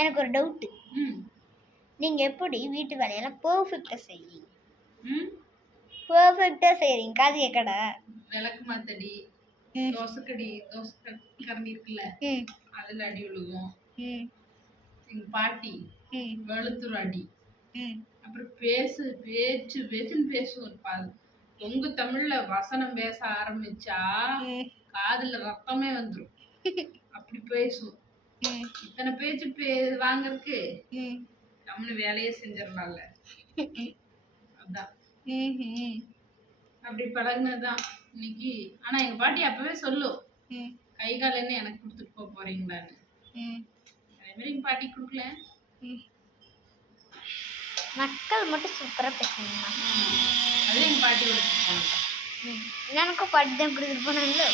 எனக்கு ஒரு டவுட்டு. நீங்க எப்படி வீட்டு வேலையெல்லாம் பெர்ஃபெக்ட்டா செய்வீங்க? பெர்ஃபெக்ட்டா செய்றீங்க. காது கேட்கடா? விளக்கு மாத்தடி, தோசைக்கடி, தோசை கரண்டி இருக்குல்ல, அதுல அடி விழுகும். எங்க பாட்டி வெளுத்துரு அடி. அப்புறம் பேச்சுன்னு பேசுவோம். உங்க தமிழ்ல வசனம் பேச ஆரம்பிச்சா காதுல ரத்தமே வந்துரும். அப்படி பேசும். இத்தனை பேச்சு வாங்கறதுக்கு நம்மளு வேலையே செஞ்சிடலாம்ல. அதான் அப்படி பழகினதுதான் இன்னைக்கு. ஆனா எங்க பாட்டி அப்பவே சொல்லும், கை கால் என்ன எனக்கு கொடுத்துட்டு போறீங்களான்னு. அதே மாதிரி எங்க பாட்டி கொடுக்கல. மக்கள் மட்டும் சூப்பரா பேசுறீங்க. அது எங்க பாட்டியோட எனக்கும் பாட்டி தான் கொடுத்துட்டு போனாங்களோ.